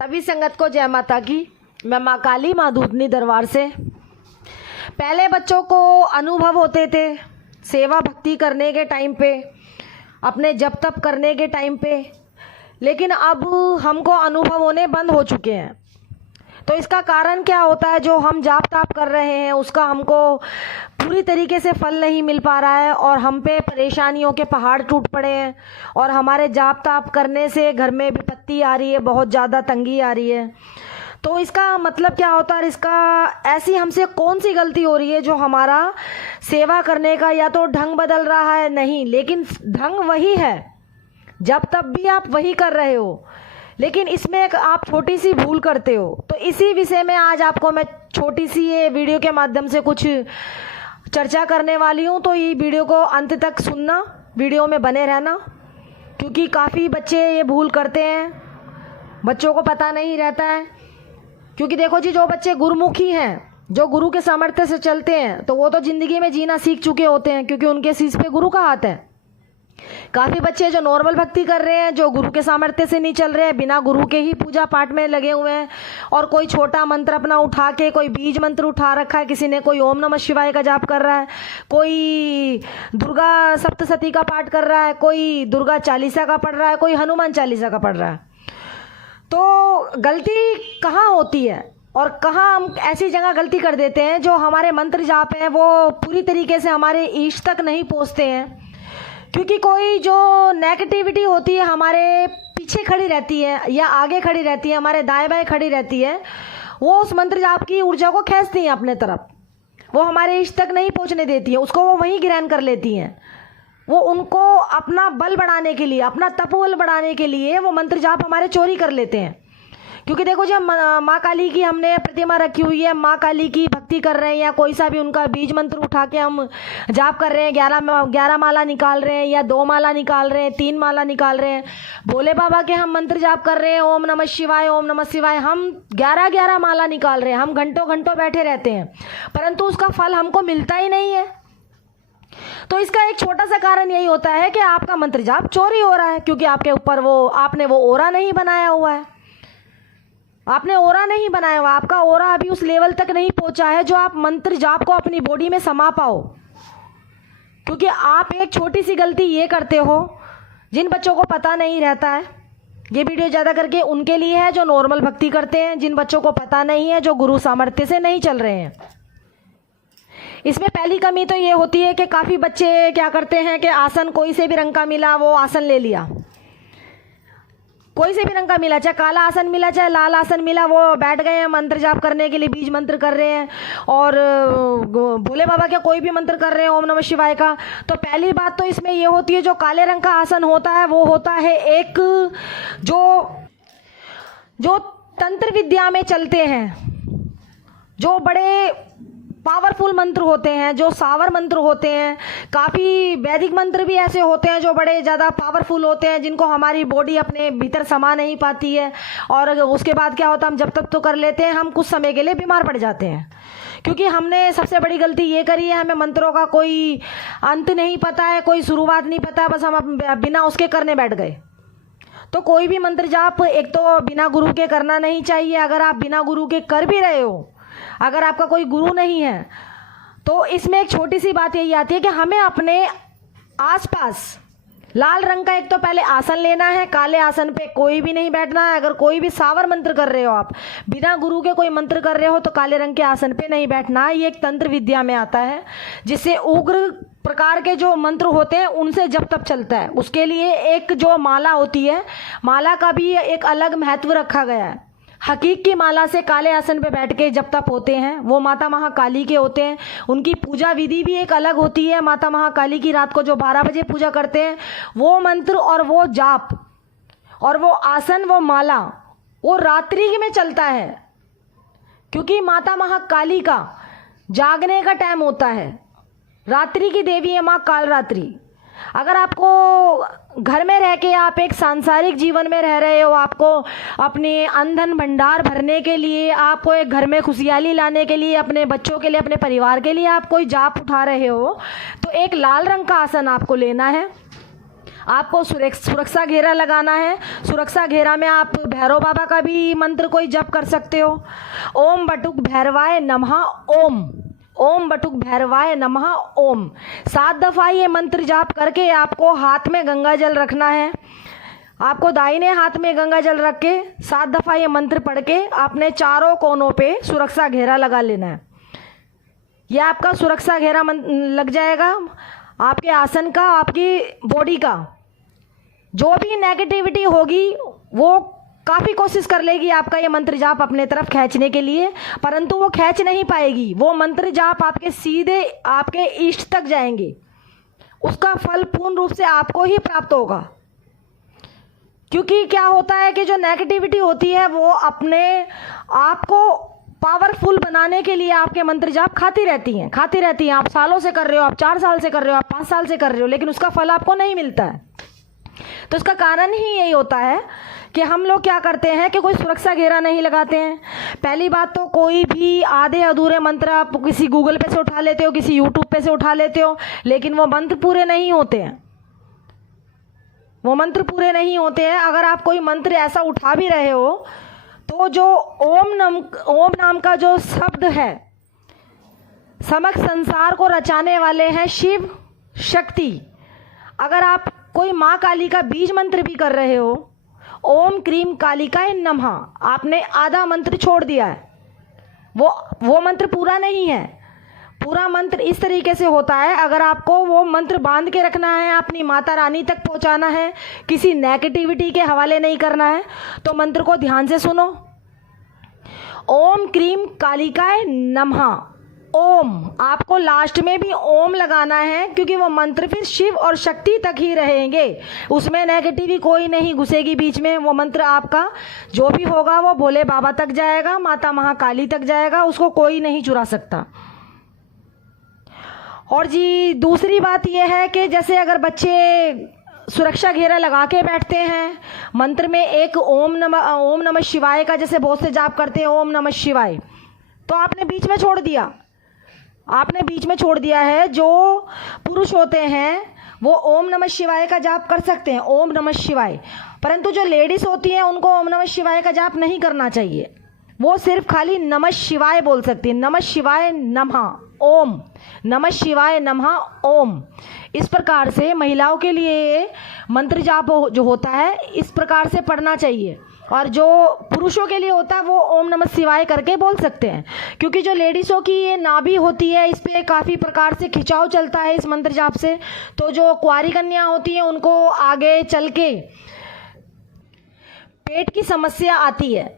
सभी संगत को जय माता की। मैं माँ काली माँ दूधनी दरबार से। पहले बच्चों को अनुभव होते थे सेवा भक्ति करने के टाइम पे, अपने जप तप करने के टाइम पे, लेकिन अब हमको अनुभव होने बंद हो चुके हैं। तो इसका कारण क्या होता है? जो हम जाप ताप कर रहे हैं उसका हमको पूरी तरीके से फल नहीं मिल पा रहा है और हम पे परेशानियों के पहाड़ टूट पड़े हैं और हमारे जाप ताप करने से घर में विपत्ति आ रही है, बहुत ज़्यादा तंगी आ रही है। तो इसका मतलब क्या होता है? इसका ऐसी हमसे कौन सी गलती हो रही है जो हमारा सेवा करने का या तो ढंग बदल रहा है? नहीं, लेकिन ढंग वही है, जब तब भी आप वही कर रहे हो, लेकिन इसमें एक आप छोटी सी भूल करते हो। तो इसी विषय में आज आपको मैं छोटी सी ये वीडियो के माध्यम से कुछ चर्चा करने वाली हूँ। तो ये वीडियो को अंत तक सुनना, वीडियो में बने रहना, क्योंकि काफ़ी बच्चे ये भूल करते हैं, बच्चों को पता नहीं रहता है। क्योंकि देखो जी, जो बच्चे गुरुमुखी हैं, जो गुरु के सामर्थ्य से चलते हैं, तो वो तो ज़िंदगी में जीना सीख चुके होते हैं, क्योंकि उनके शीश पे गुरु का हाथ है। काफ़ी बच्चे जो नॉर्मल भक्ति कर रहे हैं, जो गुरु के सामर्थ्य से नहीं चल रहे हैं, बिना गुरु के ही पूजा पाठ में लगे हुए हैं, और कोई छोटा मंत्र अपना उठा के, कोई बीज मंत्र उठा रखा है, किसी ने कोई ओम नमः शिवाय का जाप कर रहा है, कोई दुर्गा सप्तशती का पाठ कर रहा है, कोई दुर्गा चालीसा का पढ़ रहा है, कोई हनुमान चालीसा का पढ़ रहा है। तो गलती कहाँ होती है और कहाँ हम ऐसी जगह गलती कर देते हैं जो हमारे मंत्र जाप हैं वो पूरी तरीके से हमारे ईष्ट तक नहीं पहुँचते हैं। क्योंकि कोई जो नेगेटिविटी होती है हमारे पीछे खड़ी रहती है या आगे खड़ी रहती है, हमारे दाएं बाएं खड़ी रहती है, वो उस मंत्र जाप की ऊर्जा को खींचती हैं अपने तरफ, वो हमारे इष्ट तक नहीं पहुंचने देती है, उसको वो वहीं ग्रहण कर लेती हैं। वो उनको अपना बल बढ़ाने के लिए, अपना तपोबल बढ़ाने के लिए वो मंत्र जाप हमारे चोरी कर लेते हैं। क्योंकि देखो जी, माँ काली की हमने प्रतिमा रखी हुई है, माँ काली की भक्ति कर रहे हैं, या कोई सा भी उनका बीज मंत्र उठा के हम जाप कर रहे हैं, 11 माला निकाल रहे हैं, या 2 माला निकाल रहे हैं, 3 माला निकाल रहे हैं, भोले बाबा के हम मंत्र जाप कर रहे हैं, ओम नमः शिवाय, ओम नमः शिवाय, हम 11 माला निकाल रहे हैं, हम घंटों घंटों बैठे रहते हैं, परंतु उसका फल हमको मिलता ही नहीं है। तो इसका एक छोटा सा कारण यही होता है कि आपका मंत्र जाप चोरी हो रहा है, क्योंकि आपके ऊपर आपने वो ओरा नहीं बनाया हुआ है। आपने ओरा नहीं बनाया हुआ, आपका ओरा अभी उस लेवल तक नहीं पहुंचा है जो आप मंत्र जाप को अपनी बॉडी में समा पाओ। क्योंकि आप एक छोटी सी गलती ये करते हो, जिन बच्चों को पता नहीं रहता है, ये वीडियो ज़्यादा करके उनके लिए है जो नॉर्मल भक्ति करते हैं, जिन बच्चों को पता नहीं है, जो गुरु सामर्थ्य से नहीं चल रहे हैं। इसमें पहली कमी तो ये होती है कि काफ़ी बच्चे क्या करते हैं कि आसन कोई से भी रंग का मिला वो आसन ले लिया, कोई से भी रंग का मिला, चाहे काला आसन मिला चाहे लाल आसन मिला, वो बैठ गए हैं मंत्र जाप करने के लिए, बीज मंत्र कर रहे हैं और भोले बाबा के कोई भी मंत्र कर रहे हैं, ओम नमः शिवाय का। तो पहली बात तो इसमें ये होती है, जो काले रंग का आसन होता है वो होता है एक जो तंत्र विद्या में चलते हैं, जो बड़े पावरफुल मंत्र होते हैं, जो सावर मंत्र होते हैं। काफ़ी वैदिक मंत्र भी ऐसे होते हैं जो बड़े ज़्यादा पावरफुल होते हैं, जिनको हमारी बॉडी अपने भीतर समा नहीं पाती है, और उसके बाद क्या होता है, हम जब तक तो कर लेते हैं, हम कुछ समय के लिए बीमार पड़ जाते हैं। क्योंकि हमने सबसे बड़ी गलती ये करी है, हमें मंत्रों का कोई अंत नहीं पता है, कोई शुरुआत नहीं पता है, बस हम बिना उसके करने बैठ गए। तो कोई भी मंत्र जाप एक तो बिना गुरु के करना नहीं चाहिए। अगर आप बिना गुरु के कर भी रहे हो, अगर आपका कोई गुरु नहीं है, तो इसमें एक छोटी सी बात यही आती है कि हमें अपने आसपास लाल रंग का एक तो पहले आसन लेना है, काले आसन पे कोई भी नहीं बैठना है। अगर कोई भी सावर मंत्र कर रहे हो, आप बिना गुरु के कोई मंत्र कर रहे हो, तो काले रंग के आसन पे नहीं बैठना है। ये एक तंत्र विद्या में आता है, जिससे उग्र प्रकार के जो मंत्र होते हैं उनसे जब तब चलता है। उसके लिए एक जो माला होती है, माला का भी एक अलग महत्व रखा गया है। हकीक की माला से काले आसन पे बैठ के जब तप होते हैं, वो माता महाकाली के होते हैं। उनकी पूजा विधि भी एक अलग होती है। माता महाकाली की रात को जो 12 बजे पूजा करते हैं, वो मंत्र और वो जाप और वो आसन, वो माला, वो रात्रि में चलता है। क्योंकि माता महाकाली का जागने का टाइम होता है, रात्रि की देवी है माँ कालरात्रि। अगर आपको घर में रह के आप एक सांसारिक जीवन में रह रहे हो, आपको अपने अंधन भंडार भरने के लिए, आपको एक घर में खुशहाली लाने के लिए, अपने बच्चों के लिए, अपने परिवार के लिए आप कोई जाप उठा रहे हो, तो एक लाल रंग का आसन आपको लेना है। आपको सुरक्षा घेरा लगाना है। सुरक्षा घेरा में आप भैरव बाबा का भी मंत्र कोई जप कर सकते हो। ओम बटुक भैरवाय नमः ओम, ओम बटुक भैरवाय नमः ओम। 7 दफ़ा ये मंत्र जाप करके आपको हाथ में गंगा जल रखना है। आपको दाहिने हाथ में गंगा जल रख के 7 दफ़ा ये मंत्र पढ़ के आपने चारों कोनों पे सुरक्षा घेरा लगा लेना है। यह आपका सुरक्षा घेरा लग जाएगा। आपके आसन का, आपकी बॉडी का जो भी नेगेटिविटी होगी वो काफ़ी कोशिश कर लेगी आपका ये मंत्र जाप अपने तरफ खींचने के लिए, परंतु वो खींच नहीं पाएगी। वो मंत्र जाप आपके सीधे आपके इष्ट तक जाएंगे। उसका फल पूर्ण रूप से आपको ही प्राप्त होगा। क्योंकि क्या होता है कि जो नेगेटिविटी होती है वो अपने आप को पावरफुल बनाने के लिए आपके मंत्र जाप खाती रहती हैं। आप सालों से कर रहे हो, आप 4 साल से कर रहे हो, आप 5 साल से कर रहे हो, लेकिन उसका फल आपको नहीं मिलता है। तो इसका कारण ही यही होता है कि हम लोग क्या करते हैं कि कोई सुरक्षा घेरा नहीं लगाते हैं। पहली बात तो कोई भी आधे अधूरे मंत्र आप किसी गूगल पे से उठा लेते हो, किसी यूट्यूब पे से उठा लेते हो, लेकिन वो मंत्र पूरे नहीं होते हैं। अगर आप कोई मंत्र ऐसा उठा भी रहे हो तो जो ओम नाम का जो शब्द है, समग्र संसार को रचाने वाले हैं शिव शक्ति। अगर आप कोई माँ काली का बीज मंत्र भी कर रहे हो, ओम क्रीम कालिकाय नमः, आपने आधा मंत्र छोड़ दिया है। वो मंत्र पूरा नहीं है। पूरा मंत्र इस तरीके से होता है, अगर आपको वो मंत्र बांध के रखना है, अपनी माता रानी तक पहुंचाना है, किसी नेगेटिविटी के हवाले नहीं करना है, तो मंत्र को ध्यान से सुनो। ओम क्रीम कालिकाय नमः ओम, आपको लास्ट में भी ओम लगाना है, क्योंकि वो मंत्र फिर शिव और शक्ति तक ही रहेंगे। उसमें नेगेटिविटी कोई नहीं घुसेगी बीच में। वो मंत्र आपका जो भी होगा वो भोले बाबा तक जाएगा, माता महाकाली तक जाएगा, उसको कोई नहीं चुरा सकता। और जी दूसरी बात यह है कि जैसे अगर बच्चे सुरक्षा घेरा लगा के बैठते हैं, मंत्र में एक ओम नमः शिवाय का जैसे बहुत से जाप करते हैं ओम नमः शिवाय, तो आपने बीच में छोड़ दिया है। जो पुरुष होते हैं वो ओम नमः शिवाय का जाप कर सकते हैं, ओम नमः शिवाय, परंतु जो लेडीज होती हैं उनको ओम नमः शिवाय का जाप नहीं करना चाहिए। वो सिर्फ खाली नमः शिवाय बोल सकती है, नमः शिवाय नमः ओम, नमः शिवाय नमः ओम। इस प्रकार से महिलाओं के लिए मंत्र जाप जो होता है इस प्रकार से पढ़ना चाहिए, और जो पुरुषों के लिए होता है वो ओम नमः शिवाय करके बोल सकते हैं। क्योंकि जो लेडीज़ों की ये नाभि होती है इस पे काफ़ी प्रकार से खिंचाव चलता है इस मंत्र जाप से, तो जो कुंवारी कन्या होती है उनको आगे चल के पेट की समस्या आती है।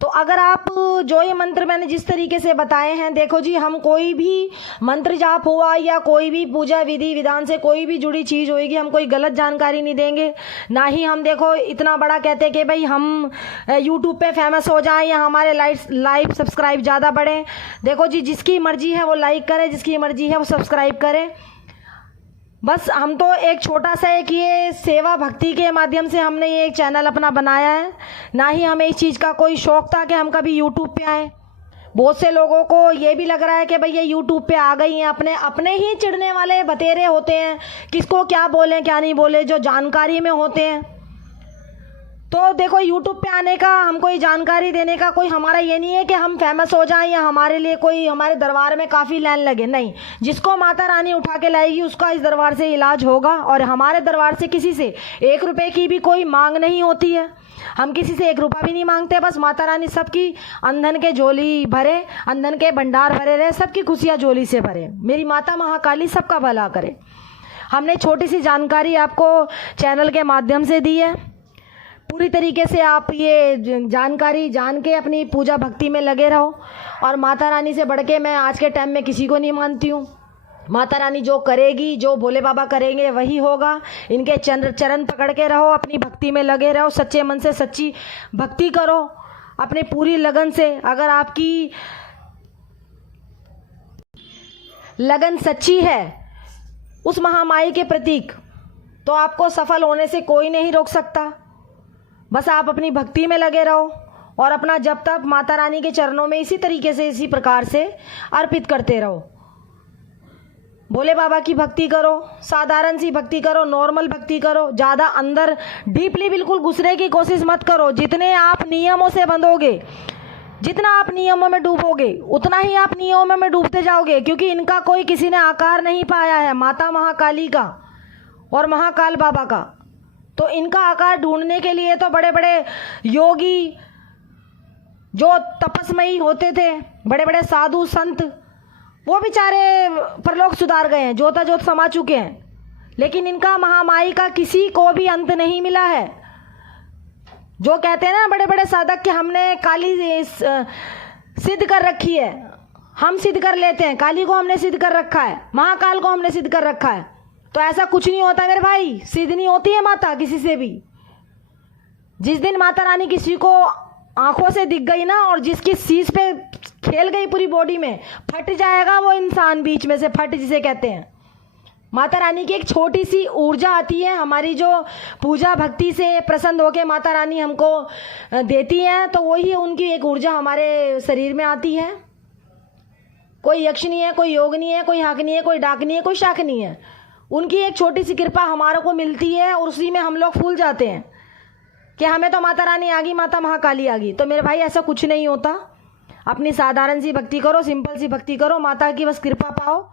तो अगर आप जो ये मंत्र मैंने जिस तरीके से बताए हैं, देखो जी, हम कोई भी मंत्र जाप हुआ या कोई भी पूजा विधि विधान से कोई भी जुड़ी चीज़ होगी, हम कोई गलत जानकारी नहीं देंगे। ना ही हम देखो इतना बड़ा कहते कि भाई हम यूट्यूब पे फेमस हो जाएं या हमारे लाइव सब्सक्राइब ज़्यादा बढ़े। देखो जी, जिसकी मर्जी है वो लाइक करे, जिसकी मर्जी है वो सब्सक्राइब करे। बस हम तो एक छोटा सा एक ये सेवा भक्ति के माध्यम से हमने ये एक चैनल अपना बनाया है। ना ही हमें इस चीज़ का कोई शौक़ था कि हम कभी यूट्यूब पे आए। बहुत से लोगों को ये भी लग रहा है कि भाई ये यूट्यूब पे आ गई हैं, अपने ही चिढ़ने वाले बतेरे होते हैं, किसको क्या बोलें क्या नहीं बोले, जो जानकारी में होते हैं। तो देखो यूट्यूब पे आने का, हमको ये जानकारी देने का कोई हमारा ये नहीं है कि हम फेमस हो जाएं या हमारे लिए कोई हमारे दरबार में काफ़ी लाइन लगे। नहीं, जिसको माता रानी उठा के लाएगी उसका इस दरबार से इलाज होगा। और हमारे दरबार से किसी से 1 रुपये की भी कोई मांग नहीं होती है। हम किसी से 1 रुपया भी नहीं मांगते। बस माता रानी सबकी अंधन के झोली भरे, अंधन के भंडार भरे रहे, सबकी खुशियाँ झोली से भरे। मेरी माता महाकाली सबका भला करे। हमने छोटी सी जानकारी आपको चैनल के माध्यम से दी है। पूरी तरीके से आप ये जानकारी जान के अपनी पूजा भक्ति में लगे रहो। और माता रानी से बढ़ के मैं आज के टाइम में किसी को नहीं मानती हूँ। माता रानी जो करेगी, जो भोले बाबा करेंगे वही होगा। इनके चरण पकड़ के रहो, अपनी भक्ति में लगे रहो, सच्चे मन से सच्ची भक्ति करो अपने पूरी लगन से। अगर आपकी लगन सच्ची है उस महामाई के प्रतीक, तो आपको सफल होने से कोई नहीं रोक सकता। बस आप अपनी भक्ति में लगे रहो और अपना जब तक माता रानी के चरणों में इसी तरीके से, इसी प्रकार से अर्पित करते रहो। भोले बाबा की भक्ति करो, साधारण सी भक्ति करो, नॉर्मल भक्ति करो, ज़्यादा अंदर डीपली बिल्कुल घुसने की कोशिश मत करो। जितने आप नियमों से बंधोगे, जितना आप नियमों में डूबोगे, उतना ही आप नियमों में डूबते जाओगे, क्योंकि इनका कोई किसी ने आकार नहीं पाया है, माता महाकाली का और महाकाल बाबा का। तो इनका आकार ढूंढने के लिए तो बड़े बड़े योगी जो तपस्मयी होते थे, बड़े बड़े साधु संत, वो बेचारे परलोक सुधार गए हैं, जोता जोत समा चुके हैं, लेकिन इनका महामाई का किसी को भी अंत नहीं मिला है। जो कहते हैं ना बड़े बड़े साधक कि हमने काली सिद्ध कर रखी है, हम सिद्ध कर लेते हैं, काली को हमने सिद्ध कर रखा है, महाकाल को हमने सिद्ध कर रखा है। तो ऐसा कुछ नहीं होता मेरे भाई, सिद्ध नहीं होती है माता किसी से भी। जिस दिन माता रानी किसी को आंखों से दिख गई ना, और जिसकी सीस पे खेल गई पूरी बॉडी में, फट जाएगा वो इंसान, बीच में से फट जिसे कहते हैं। माता रानी की एक छोटी सी ऊर्जा आती है, हमारी जो पूजा भक्ति से प्रसन्न होकर माता रानी हमको देती हैं, तो वही उनकी एक ऊर्जा हमारे शरीर में आती है। कोई यक्ष नहीं है, कोई योगनी है, कोई हाकनी है, कोई डाकनी है, कोई शाकनी है। उनकी एक छोटी सी कृपा हमारे को मिलती है और उसी में हम लोग फूल जाते हैं कि हमें तो माता रानी आ गई, माता महाकाली आ गई। तो मेरे भाई ऐसा कुछ नहीं होता। अपनी साधारण सी भक्ति करो, सिंपल सी भक्ति करो, माता की बस कृपा पाओ।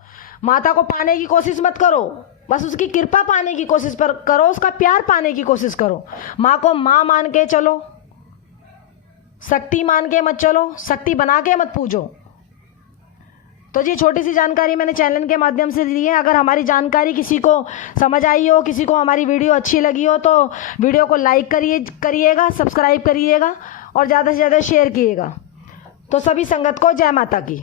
माता को पाने की कोशिश मत करो, बस उसकी कृपा पाने की कोशिश पर करो, उसका प्यार पाने की कोशिश करो। माँ को माँ मान के चलो, शक्ति मान के मत चलो, शक्ति बना के मत पूजो। तो जी छोटी सी जानकारी मैंने चैनल के माध्यम से दी है। अगर हमारी जानकारी किसी को समझ आई हो, किसी को हमारी वीडियो अच्छी लगी हो, तो वीडियो को लाइक करिएगा, सब्सक्राइब करिएगा और ज़्यादा से ज़्यादा शेयर कीजिएगा। तो सभी संगत को जय माता की।